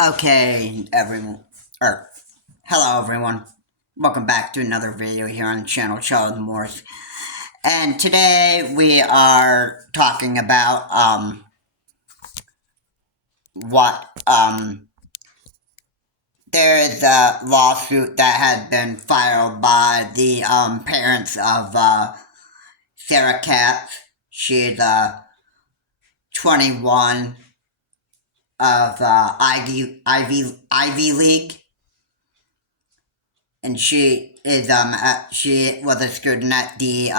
Okay, everyone, or hello everyone. Welcome back to another video here on the channel, Charles Morse. And today we are talking about what there is a lawsuit that has been filed by the parents of Sarah Katz. She's 21 of Ivy League, and she was a student at the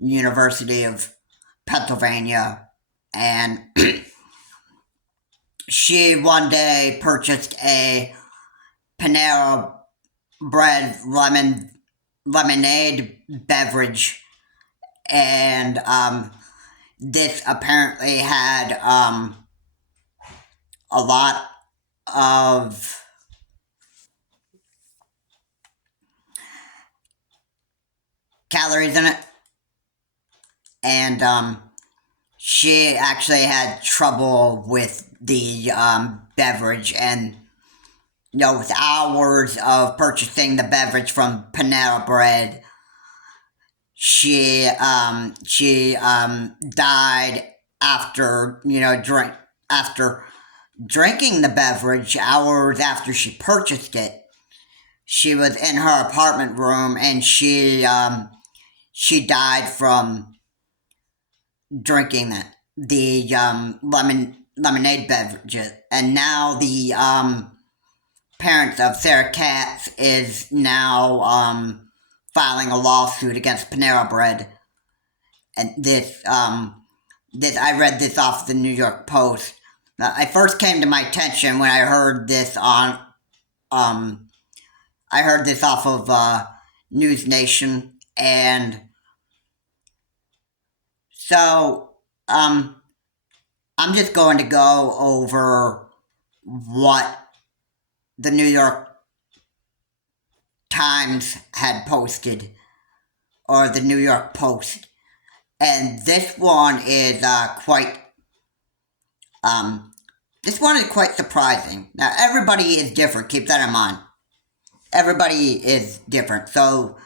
University of Pennsylvania, and she one day purchased a Panera Bread lemonade beverage, and this apparently had a lot of calories in it, and she actually had trouble with the beverage, and with hours of purchasing the beverage from Panera Bread, she died after after drinking the beverage. Hours after she purchased it, she was in her apartment room, and she died from drinking the lemonade beverages. And now the parents of Sarah Katz is now filing a lawsuit against Panera Bread. And this I read this off the New York Post. I first came to my attention when I heard this on I heard this off of News Nation, and so I'm just going to go over what the New York Times had posted, or the New York Post, and this one is quite surprising. Now, everybody is different. Keep that in mind. Everybody is different. So,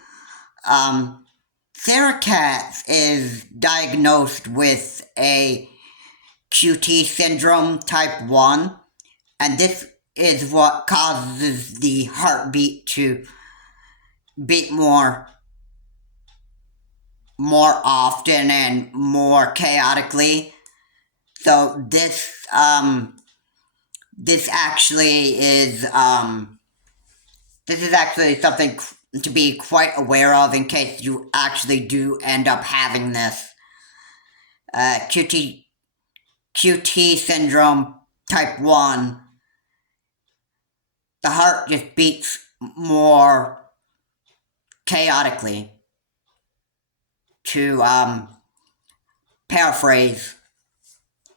Sarah Katz is diagnosed with a QT syndrome type 1, and this is what causes the heartbeat to beat more often and more chaotically. So this actually is something to be quite aware of in case you actually do end up having this QT syndrome type 1. The heart just beats more chaotically, to paraphrase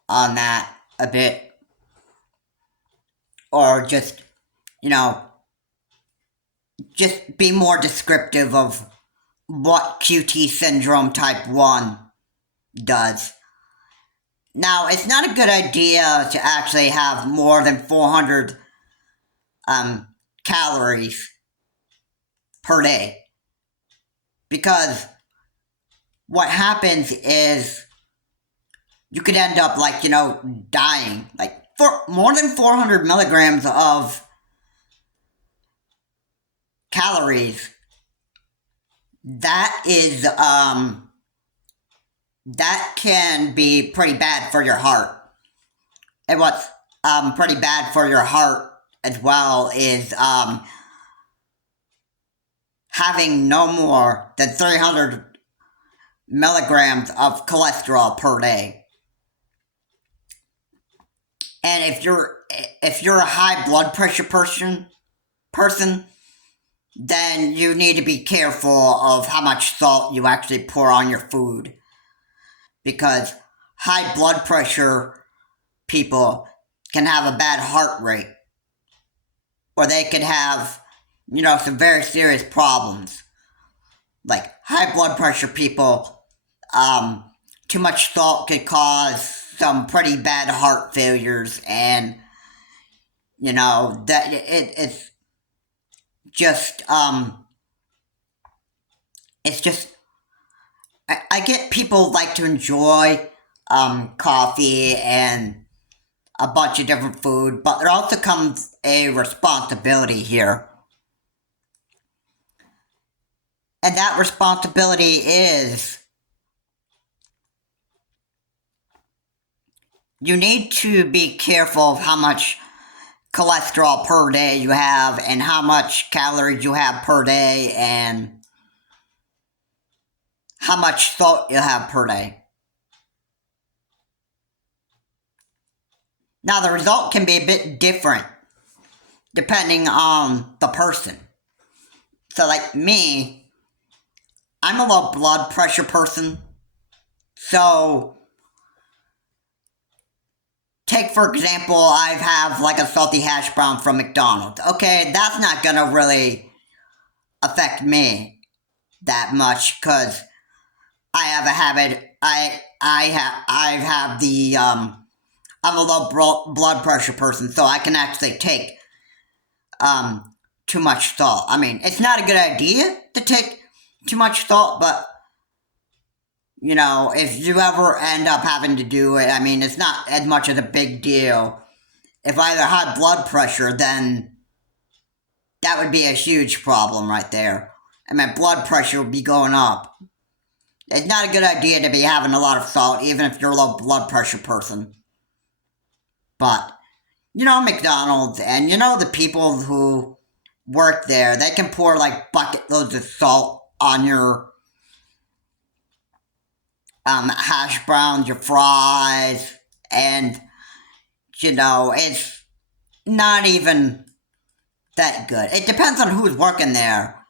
on that a bit, or just be more descriptive of what QT syndrome type 1 does. Now, it's not a good idea to actually have more than 400 calories per day, because what happens is you could end up dying. Like, for more than 400 milligrams of calories, that can be pretty bad for your heart. And what's pretty bad for your heart as well is having no more than 300 milligrams of cholesterol per day. And if you're a high blood pressure person, then you need to be careful of how much salt you actually pour on your food, because high blood pressure people can have a bad heart rate, or they could have some very serious problems. Like, high blood pressure people, too much salt could cause some pretty bad heart failures, and That it's just it's just I get people like to enjoy coffee and a bunch of different food, but there also comes a responsibility here. And that responsibility is you need to be careful of how much cholesterol per day you have and how much calories you have per day and how much salt you have per day. Now, the result can be a bit different depending on the person. So, like me, I'm a low blood pressure person. So, take for example, I have like a salty hash brown from McDonald's. Okay, that's not gonna really affect me that much because I have a habit. I have the I'm a low blood pressure person, so I can actually take too much salt. I mean, it's not a good idea to take too much salt, but if you ever end up having to do it, I mean, it's not as much of a big deal. If I had high blood pressure, then that would be a huge problem right there. And my blood pressure would be going up. It's not a good idea to be having a lot of salt, even if you're a low blood pressure person. But, McDonald's and the people who work there, they can pour like bucket loads of salt on your hash browns, your fries, and, it's not even that good. It depends on who's working there,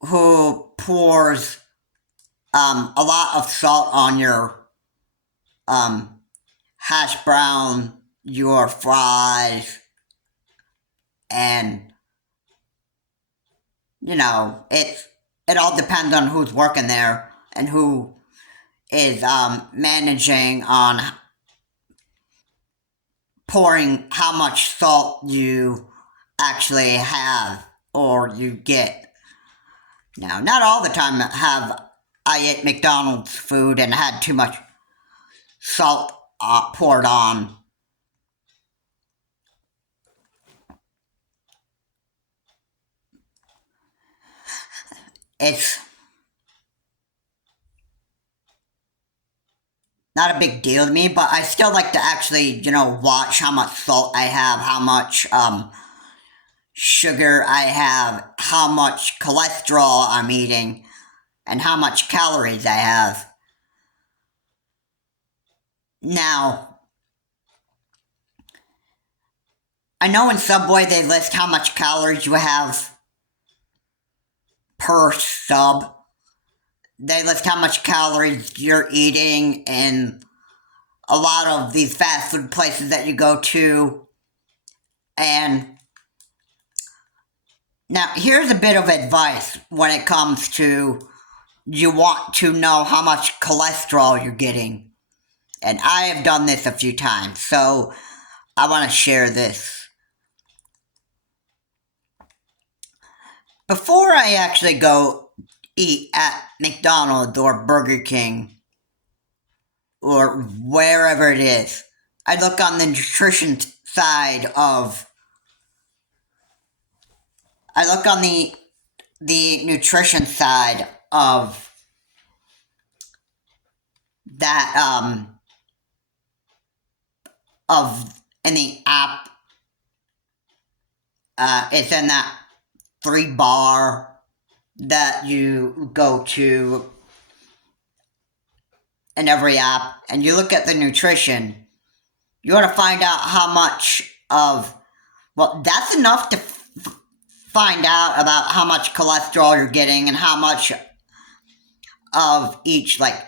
who pours a lot of salt on your hash brown, your fries, and it all depends on who's working there and who is managing on pouring how much salt you actually have or you get. Now, not all the time have I ate McDonald's food and had too much salt poured on. It's not a big deal to me, but I still like to actually, watch how much salt I have, how much sugar I have, how much cholesterol I'm eating, and how much calories I have. Now, I know in Subway they list how much calories you have per sub. They list how much calories you're eating in a lot of these fast food places that you go to. And now, here's a bit of advice when it comes to you want to know how much cholesterol you're getting. And I have done this a few times, so I want to share this. Before I actually go eat at McDonald's or Burger King or wherever it is, I look on the nutrition side of. I look on the nutrition side of that of in the app. It's in that 3 bar that you go to in every app, and you look at the nutrition. You want to find out how much of, well, that's enough to find out about how much cholesterol you're getting and how much of each, like,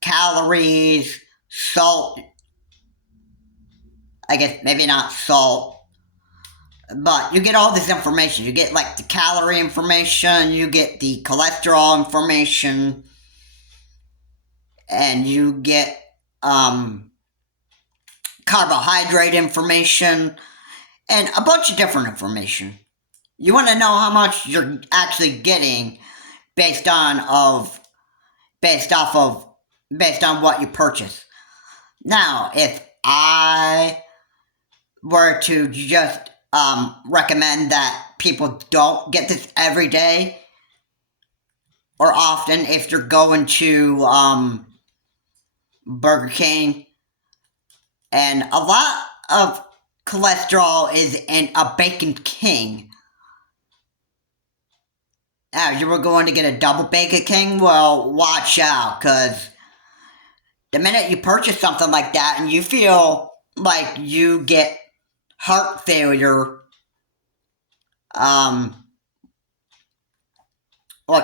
calories, salt, I guess maybe not salt, but you get all this information. You get like the calorie information, you get the cholesterol information, and you get carbohydrate carbohydrate information, and a bunch of different information. You want to know how much you're actually getting based on of based off of based on what you purchase. Now, if I were to just recommend that people don't get this every day or often, if you're going to Burger King, and a lot of cholesterol is in a Bacon King. Now, you were going to get a double Bacon King? Well, watch out, because the minute you purchase something like that and you feel like you get heart failure, well,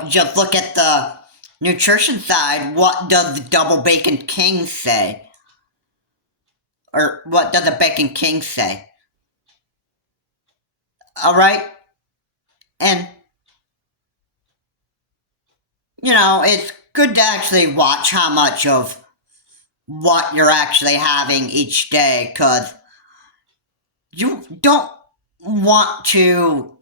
just look at the nutrition side. What does the double Bacon King say? Or what does a Bacon King say? Alright? And, it's good to actually watch how much of what you're actually having each day, because you don't want to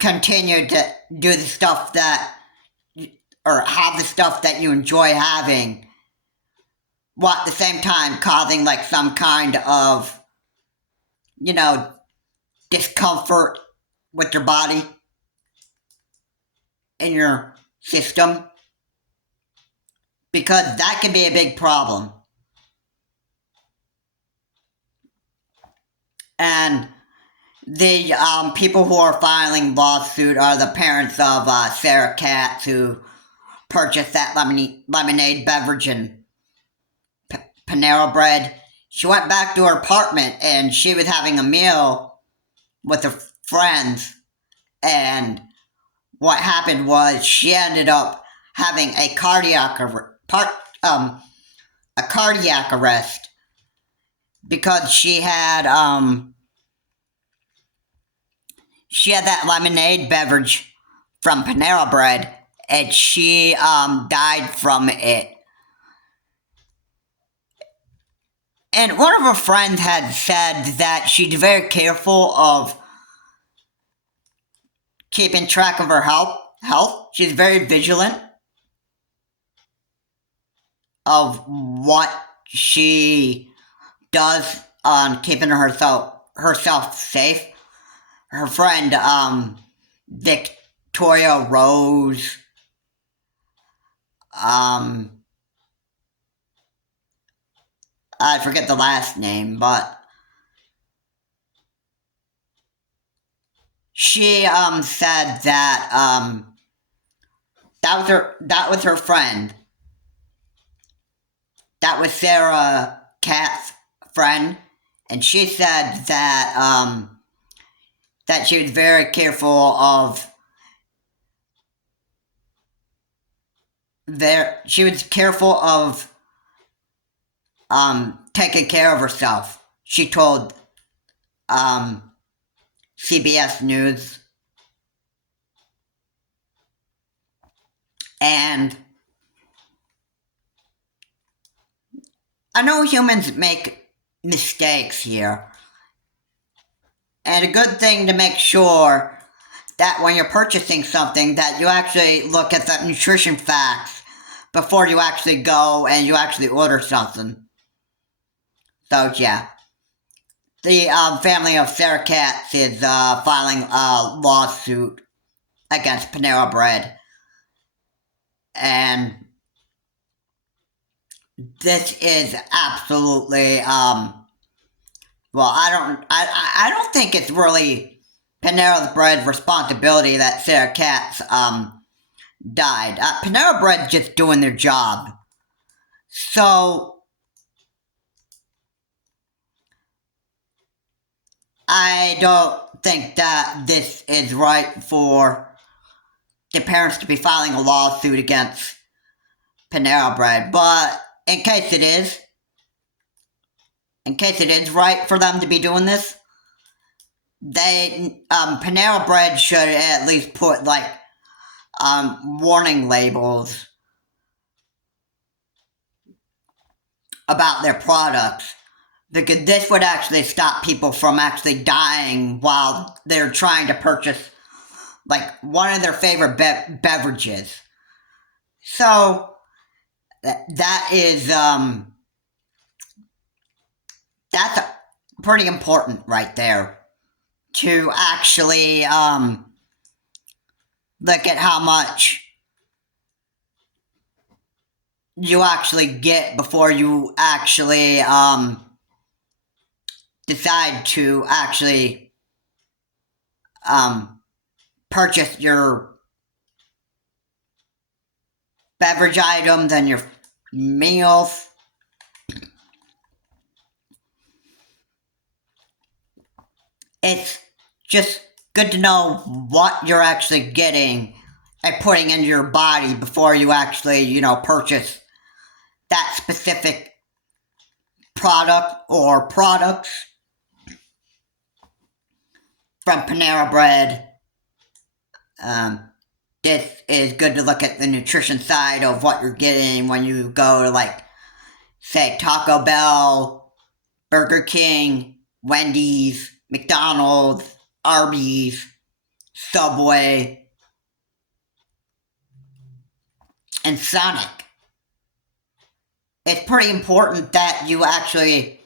continue to do the stuff that, or have the stuff that you enjoy having, while at the same time causing like some kind of, discomfort with your body, in your system, because that can be a big problem. And the people who are filing lawsuit are the parents of Sarah Katz, who purchased that lemonade beverage and Panera Bread. She went back to her apartment and she was having a meal with her friends, and what happened was she ended up having a cardiac arrest because she had that lemonade beverage from Panera Bread, and she died from it. And one of her friends had said that she's very careful of keeping track of her health. She's very vigilant of what she does on keeping herself safe. Her friend, Victoria Rose, I forget the last name, but she said that that was her friend. That was Sarah Katz's friend, and she said that that she was very careful of taking care of herself. She told CBS News. And I know humans make mistakes here. And a good thing to make sure that when you're purchasing something that you actually look at the nutrition facts before you actually go and you actually order something. So yeah. The family of Sarah Katz is filing a lawsuit against Panera Bread. And this is absolutely, well, I don't think it's really Panera Bread's responsibility that Sarah Katz died. Panera Bread's just doing their job. So I don't think that this is right for the parents to be filing a lawsuit against Panera Bread, but in case it is right for them to be doing this, they Panera Bread should at least put like warning labels about their products, because this would actually stop people from actually dying while they're trying to purchase like one of their favorite beverages. So that is that's pretty important right there to actually look at how much you actually get before you actually decide to actually purchase your beverage items and your meals. It's just good to know what you're actually getting and putting into your body before you actually, purchase that specific product or products from Panera Bread. This is good to look at the nutrition side of what you're getting when you go to, like, say, Taco Bell, Burger King, Wendy's, McDonald's, Arby's, Subway, and Sonic. It's pretty important that you actually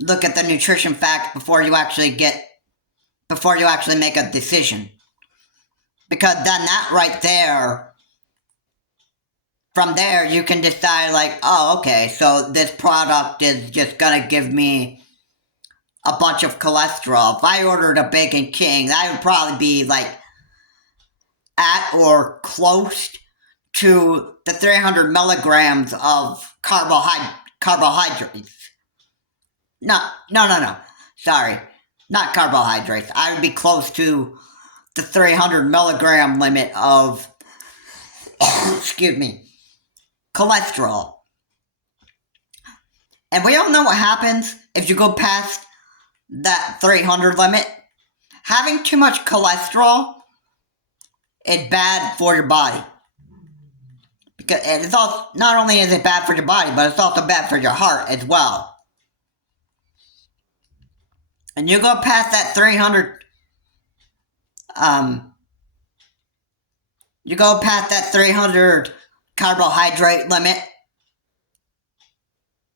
look at the nutrition facts before you actually make a decision. Because then that right there, from there you can decide like, oh, okay, so this product is just gonna give me a bunch of cholesterol. If I ordered a Bacon King, that would probably be like at or close to the 300 milligrams of carbohydrates. No. Sorry, not carbohydrates. I would be close to the 300 milligram limit of, excuse me, cholesterol. And we all know what happens if you go past that 300 limit. Having too much cholesterol is bad for your body. Because it's also, not only is it bad for your body, but it's also bad for your heart as well. And you go past that 300, you go past that 300 carbohydrate limit,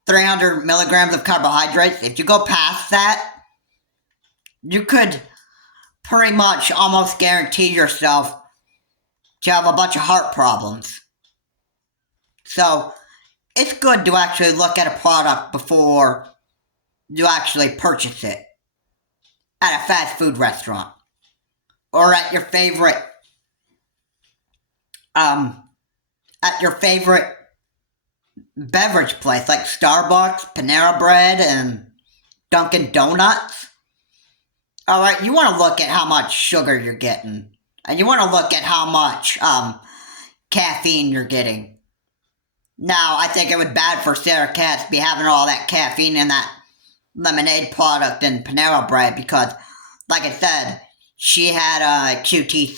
300 milligrams of carbohydrates. If you go past that, you could pretty much almost guarantee yourself to have a bunch of heart problems. So it's good to actually look at a product before you actually purchase it at a fast food restaurant or at your favorite beverage place like Starbucks, Panera Bread, and Dunkin' Donuts. Alright, you want to look at how much sugar you're getting. And you want to look at how much caffeine you're getting. Now, I think it would be bad for Sarah Katz to be having all that caffeine in that lemonade product in Panera Bread because, like I said, she had a QT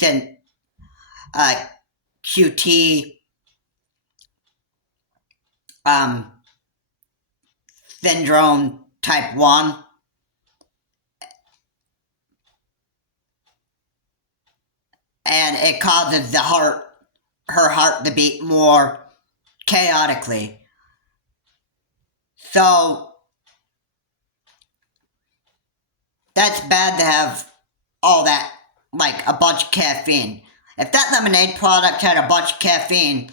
syndrome type 1. And it causes her heart to beat more chaotically. So that's bad to have all that, like a bunch of caffeine. If that lemonade product had a bunch of caffeine,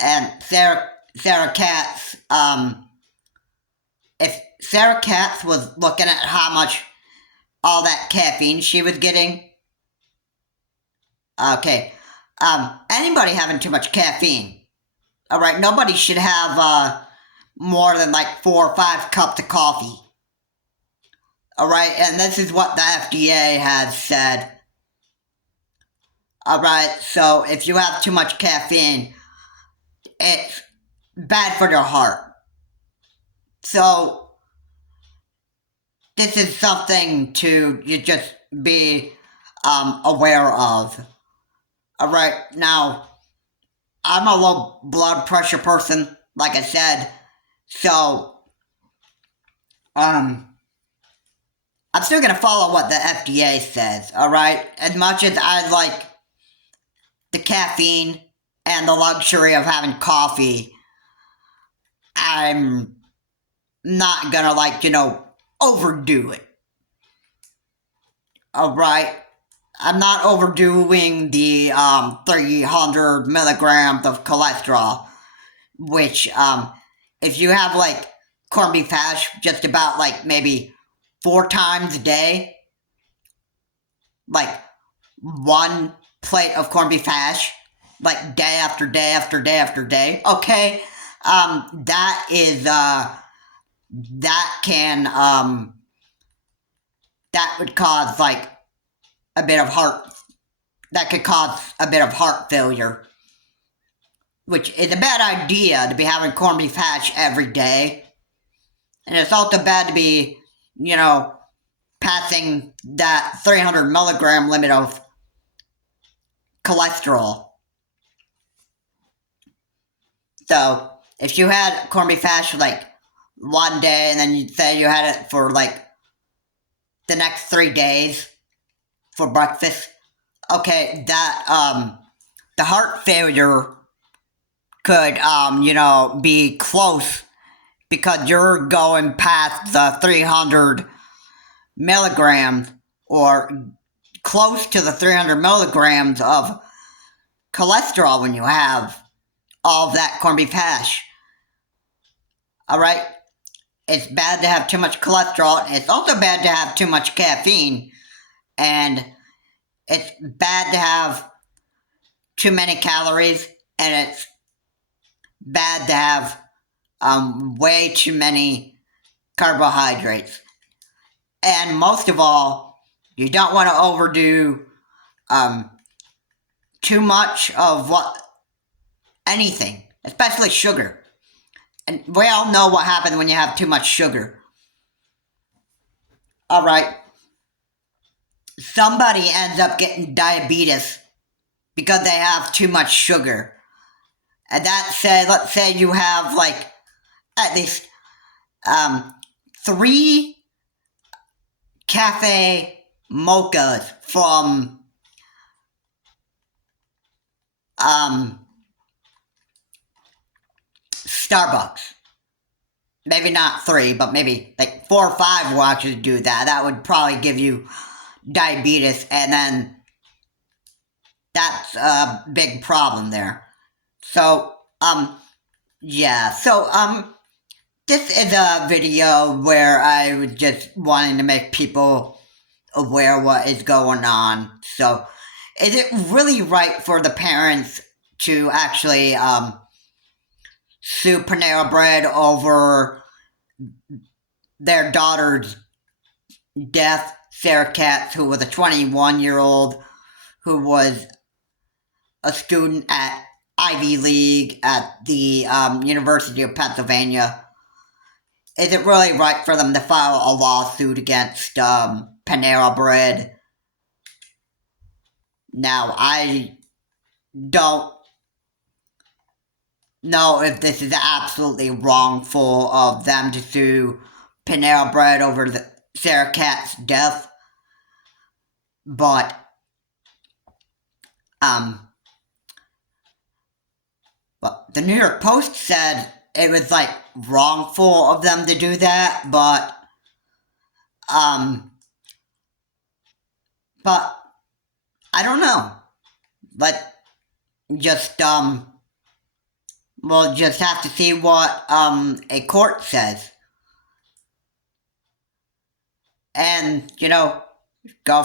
and Sarah Katz, if Sarah Katz was looking at how much all that caffeine she was getting, okay, anybody having too much caffeine, alright, nobody should have more than like 4 or 5 cups of coffee. Alright, and this is what the FDA has said. Alright, so if you have too much caffeine, it's bad for your heart. So, this is something to you just be aware of. Alright, now, I'm a low blood pressure person, like I said, so um, I'm still gonna follow what the FDA says, alright? As much as I like the caffeine and the luxury of having coffee, I'm not gonna, overdo it. Alright? I'm not overdoing the 300 milligrams of cholesterol, which, if you have corned beef hash just about maybe 4 times a day, like one plate of corned beef hash, day after day after day after day, okay, that is, that can, that would cause a bit of that could cause a bit of heart failure, which is a bad idea to be having corned beef hash every day. And it's also bad to be, passing that 300 milligram limit of cholesterol. So, if you had corned beef hash for one day and then you say you had it for the next 3 days for breakfast, okay, that, the heart failure could, be close because you're going past the 300 milligrams or close to the 300 milligrams of cholesterol when you have all of that corned beef hash. Alright? It's bad to have too much cholesterol. It's also bad to have too much caffeine. And it's bad to have too many calories. And it's bad to have way too many carbohydrates. And most of all, you don't want to overdo too much of anything, especially sugar. And we all know what happens when you have too much sugar. Alright. Somebody ends up getting diabetes because they have too much sugar. And let's say you have at least 3 cafe mochas from Starbucks. Maybe not 3, but maybe 4 or 5 will actually do that. That would probably give you diabetes, and then that's a big problem there. So, yeah. So, this is a video where I was just wanting to make people aware what is going on. So, is it really right for the parents to actually, sue Panera Bread over their daughter's death? Sarah Katz, who was a 21-year-old who was a student at Ivy League at the University of Pennsylvania. Is it really right for them to file a lawsuit against Panera Bread? Now, I don't know if this is absolutely wrongful of them to sue Panera Bread over Sarah Katz's death, but well, the New York Post said it was wrongful of them to do that, but I don't know. But just we'll just have to see what a court says. And, go